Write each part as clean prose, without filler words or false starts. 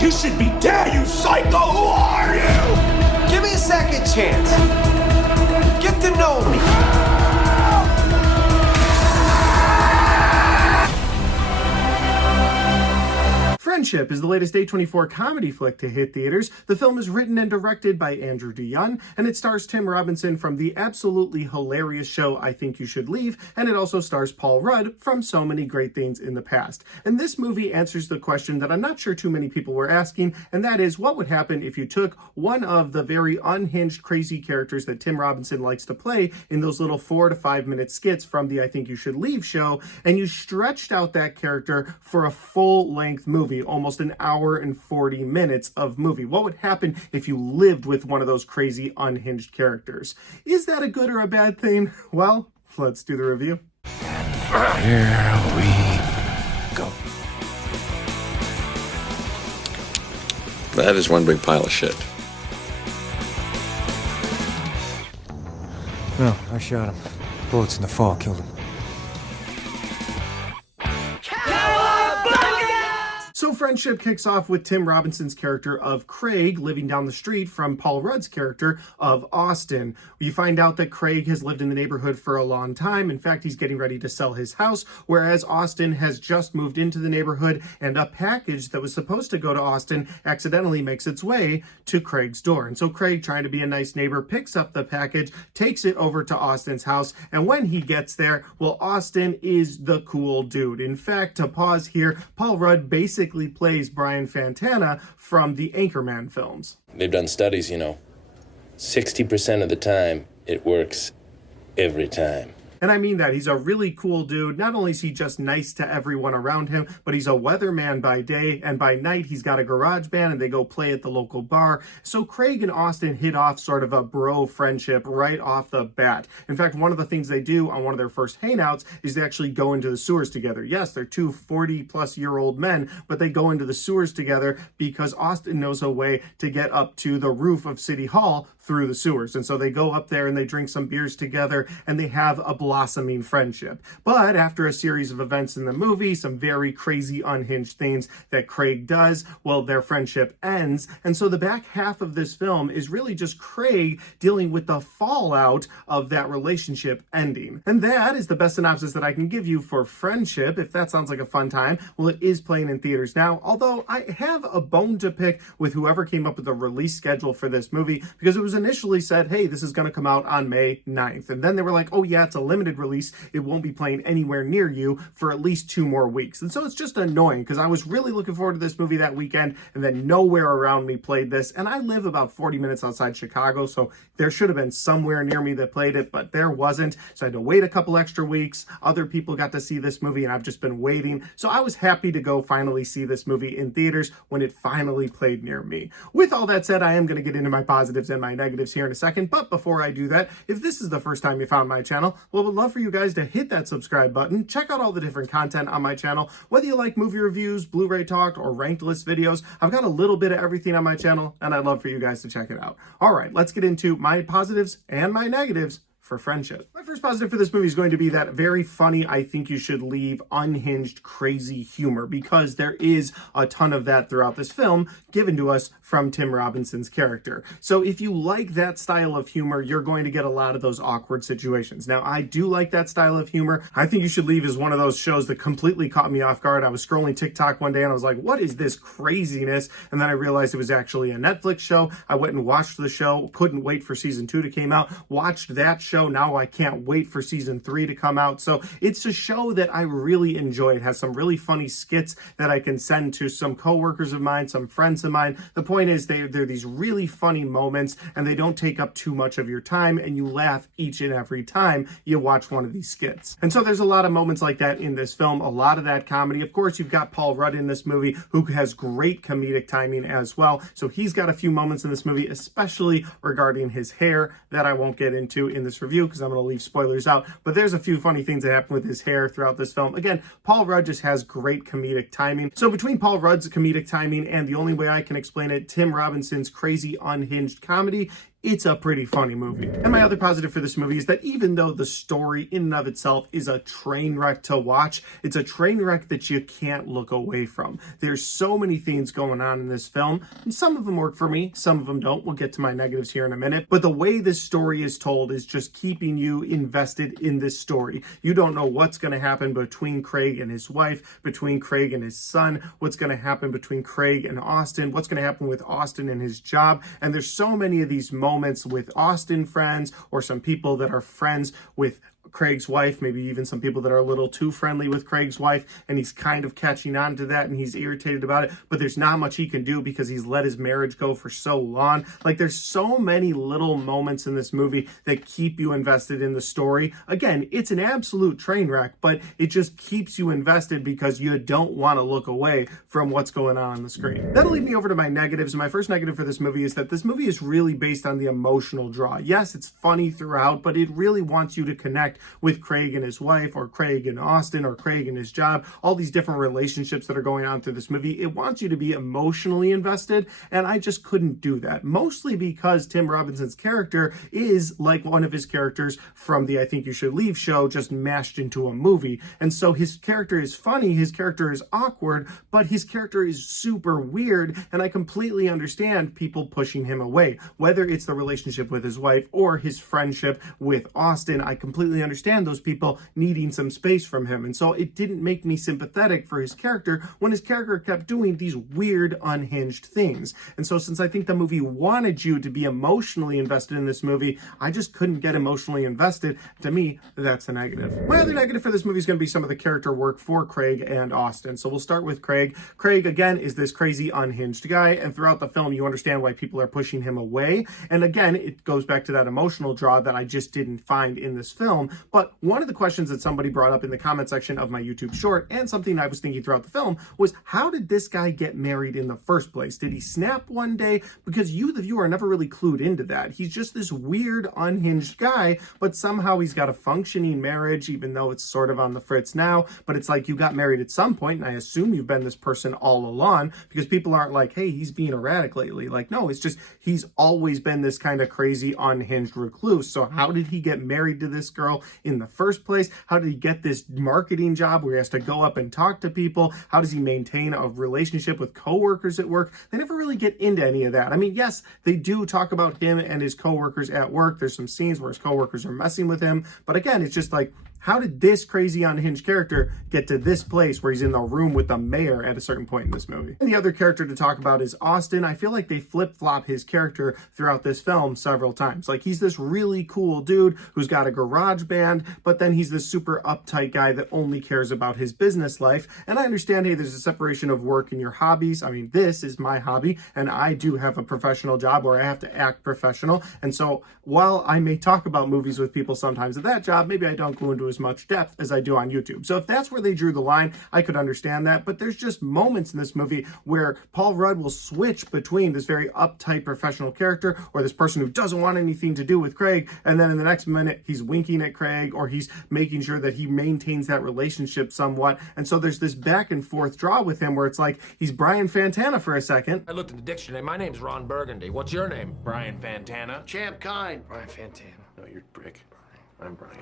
You should be dead, you psycho! Who are you? Give me a second chance. Get to know me. Friendship is the latest A24 comedy flick to hit theaters. The film is written and directed by Andrew DeYoung, and it stars Tim Robinson from the absolutely hilarious show I Think You Should Leave, and it also stars Paul Rudd from So Many Great Things in the Past. And this movie answers the question that I'm not sure too many people were asking, and that is, what would happen if you took one of the very unhinged, crazy characters that Tim Robinson likes to play in those little 4 to 5 minute skits from the I Think You Should Leave show, and you stretched out that character for a full-length movie, almost an hour and 40 minutes of movie. What would happen if you lived with one of those crazy unhinged characters? Is that a good or a bad thing? Well, let's do the review. Here we go. That is one big pile of shit. No, I shot him. Bullets in the fall killed him. So Friendship kicks off with Tim Robinson's character of Craig living down the street from Paul Rudd's character of Austin. You find out that Craig has lived in the neighborhood for a long time. In fact, he's getting ready to sell his house, whereas Austin has just moved into the neighborhood, and a package that was supposed to go to Austin accidentally makes its way to Craig's door. And so Craig, trying to be a nice neighbor, picks up the package, takes it over to Austin's house, and when he gets there, well, Austin is the cool dude. In fact, to pause here, Paul Rudd basically plays Brian Fantana from the Anchorman films. They've done studies, 60% of the time, it works every time. And I mean that. He's a really cool dude. Not only is he just nice to everyone around him, but he's a weatherman by day, and by night he's got a garage band and they go play at the local bar. So Craig and Austin hit off sort of a bro friendship right off the bat. In fact, one of the things they do on one of their first hangouts is they actually go into the sewers together. Yes, they're two 40-plus-year-old men, but they go into the sewers together because Austin knows a way to get up to the roof of City Hall through the sewers. And so they go up there and they drink some beers together and they have a blossoming friendship. But after a series of events in the movie, some very crazy unhinged things that Craig does, well, their friendship ends. And so the back half of this film is really just Craig dealing with the fallout of that relationship ending. And that is the best synopsis that I can give you for Friendship. If that sounds like a fun time, well, it is playing in theaters now, although I have a bone to pick with whoever came up with the release schedule for this movie, because it was initially said, hey, this is going to come out on May 9th. And then they were like, oh yeah, it's a limited release. It won't be playing anywhere near you for at least 2 more weeks. And so it's just annoying because I was really looking forward to this movie that weekend, and then nowhere around me played this. And I live about 40 minutes outside Chicago, so there should have been somewhere near me that played it, but there wasn't. So I had to wait a couple extra weeks. Other people got to see this movie, and I've just been waiting. So I was happy to go finally see this movie in theaters when it finally played near me. With all that said, I am going to get into my positives and my negatives here in a second, but before I do that, if this is the first time you found my channel, well, I would love for you guys to hit that subscribe button. Check out all the different content on my channel. Whether you like movie reviews, Blu-ray talk, or ranked list videos, I've got a little bit of everything on my channel, and I'd love for you guys to check it out. All right, let's get into my positives and my negatives for Friendship. My first positive for this movie is going to be that very funny, I Think You Should Leave, unhinged, crazy humor, because there is a ton of that throughout this film given to us from Tim Robinson's character. So if you like that style of humor, you're going to get a lot of those awkward situations. Now, I do like that style of humor. I Think You Should Leave is one of those shows that completely caught me off guard. I was scrolling TikTok one day and I was like, what is this craziness? And then I realized it was actually a Netflix show. I went and watched the show, couldn't wait for season 2 to come out, watched that show. Now I can't wait for season 3 to come out. So it's a show that I really enjoy. It has some really funny skits that I can send to some coworkers of mine, some friends of mine. The point is they're these really funny moments, and they don't take up too much of your time, and you laugh each and every time you watch one of these skits. And so there's a lot of moments like that in this film, a lot of that comedy. Of course, you've got Paul Rudd in this movie, who has great comedic timing as well. So he's got a few moments in this movie, especially regarding his hair, that I won't get into in this review because I'm going to leave spoilers out, but there's a few funny things that happen with his hair throughout this film. Again, Paul Rudd just has great comedic timing. So between Paul Rudd's comedic timing and the only way I can explain it, Tim Robinson's crazy unhinged comedy, it's a pretty funny movie. And my other positive for this movie is that even though the story in and of itself is a train wreck to watch, it's a train wreck that you can't look away from. There's so many things going on in this film, and some of them work for me, some of them don't. We'll get to my negatives here in a minute, but the way this story is told is just keeping you invested in this story. You don't know what's going to happen between Craig and his wife, between Craig and his son, what's going to happen between Craig and Austin, what's going to happen with Austin and his job. And there's so many of these moments with Austin friends, or some people that are friends with Craig's wife, maybe even some people that are a little too friendly with Craig's wife, and he's kind of catching on to that and he's irritated about it, but there's not much he can do because he's let his marriage go for so long. Like, there's so many little moments in this movie that keep you invested in the story. Again, it's an absolute train wreck, but it just keeps you invested because you don't want to look away from what's going on the screen. That'll lead me over to my negatives. My first negative for this movie is that this movie is really based on the emotional draw. Yes, it's funny throughout, but it really wants you to connect with Craig and his wife, or Craig and Austin, or Craig and his job, all these different relationships that are going on through this movie. It wants you to be emotionally invested, and I just couldn't do that. Mostly because Tim Robinson's character is like one of his characters from the I Think You Should Leave show, just mashed into a movie. And so his character is funny, his character is awkward, but his character is super weird, and I completely understand people pushing him away. Whether it's the relationship with his wife or his friendship with Austin, I completely understand those people needing some space from him. And so it didn't make me sympathetic for his character when his character kept doing these weird, unhinged things. And so since I think the movie wanted you to be emotionally invested in this movie, I just couldn't get emotionally invested. To me, that's a negative. My other negative for this movie is going to be some of the character work for Craig and Austin. So we'll start with Craig. Craig, again, is this crazy, unhinged guy, and throughout the film, you understand why people are pushing him away. And again, it goes back to that emotional draw that I just didn't find in this film. But one of the questions that somebody brought up in the comment section of my YouTube short, and something I was thinking throughout the film, was how did this guy get married in the first place? Did he snap one day? Because you, the viewer, are never really clued into that. He's just this weird, unhinged guy, but somehow he's got a functioning marriage, even though it's sort of on the fritz now. But it's like you got married at some point, and I assume you've been this person all along, because people aren't like, hey, he's being erratic lately. Like, no, it's just he's always been this kind of crazy, unhinged recluse. So how did he get married to this girl in the first place? How did he get this marketing job where he has to go up and talk to people? How does he maintain a relationship with coworkers at work? They never really get into any of that. I mean, yes, they do talk about him and his coworkers at work. There's some scenes where his coworkers are messing with him. But again, it's just like, how did this crazy unhinged character get to this place where he's in the room with the mayor at a certain point in this movie? And the other character to talk about is Austin. I feel like they flip-flop his character throughout this film several times. Like, he's this really cool dude who's got a garage band, but then he's this super uptight guy that only cares about his business life. And I understand, hey, there's a separation of work and your hobbies. I mean, this is my hobby, and I do have a professional job where I have to act professional. And so while I may talk about movies with people sometimes at that job, maybe I don't go into as much depth as I do on YouTube. So if that's where they drew the line, I could understand that. But there's just moments in this movie where Paul Rudd will switch between this very uptight professional character, or this person who doesn't want anything to do with Craig, and then in the next minute he's winking at Craig, or he's making sure that he maintains that relationship somewhat. And so there's this back and forth draw with him where it's like he's Brian Fantana for a second. I looked at the dictionary. My name's Ron Burgundy. What's your name? Brian Fantana. Champ kind. Brian Fantana. No, you're Brick. I'm Brian.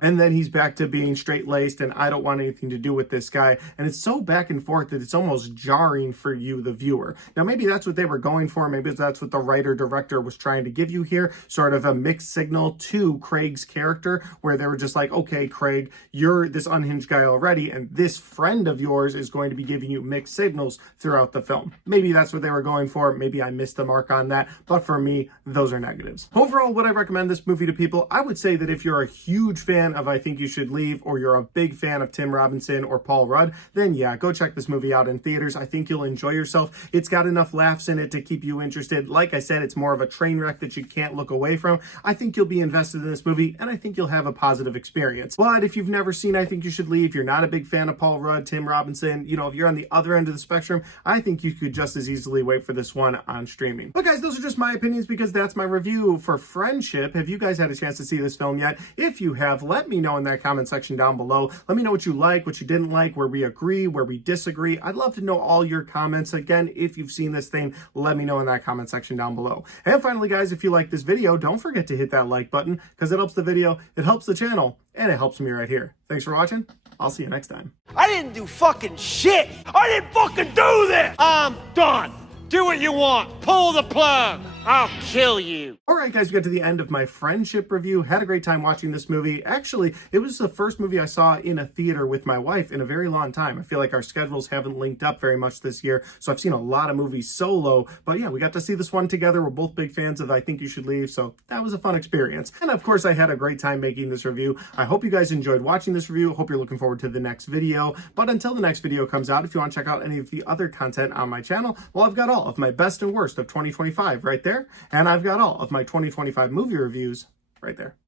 And then he's back to being straight-laced and I don't want anything to do with this guy. And it's so back and forth that it's almost jarring for you, the viewer. Now, maybe that's what they were going for. Maybe that's what the writer-director was trying to give you here, sort of a mixed signal to Craig's character, where they were just like, okay, Craig, you're this unhinged guy already, and this friend of yours is going to be giving you mixed signals throughout the film. Maybe that's what they were going for. Maybe I missed the mark on that. But for me, those are negatives. Overall, would I recommend this movie to people? I would say that if you're a huge fan of I Think You Should Leave, or you're a big fan of Tim Robinson or Paul Rudd, then yeah, go check this movie out in theaters. I think you'll enjoy yourself. It's got enough laughs in it to keep you interested. Like I said, it's more of a train wreck that you can't look away from. I think you'll be invested in this movie, and I think you'll have a positive experience. But if you've never seen I Think You Should Leave, you're not a big fan of Paul Rudd, Tim Robinson, you know, if you're on the other end of the spectrum, I think you could just as easily wait for this one on streaming. But guys, those are just my opinions because that's my review for Friendship. Have you guys had a chance to see this film yet? If you have, let me know in that comment section down below. Let me know what you like, what you didn't like, where we agree, where we disagree. I'd love to know all your comments. Again, if you've seen this thing, let me know in that comment section down below. And finally, guys, if you like this video, don't forget to hit that like button because it helps the video, it helps the channel, and it helps me right here. Thanks for watching. I'll see you next time. I didn't do fucking shit. I didn't fucking do this. I'm done. Do what you want. Pull the plug. I'll kill you. All right, guys, we got to the end of my friendship review. Had a great time watching this movie. Actually, it was the first movie I saw in a theater with my wife in a very long time. I feel like our schedules haven't linked up very much this year, so I've seen a lot of movies solo. But yeah, we got to see this one together. We're both big fans of I Think You Should Leave, so that was a fun experience. And of course, I had a great time making this review. I hope you guys enjoyed watching this review. Hope you're looking forward to the next video. But until the next video comes out, if you want to check out any of the other content on my channel, well, I've got all of my best and worst of 2025 right there. And I've got all of my 2025 movie reviews right there.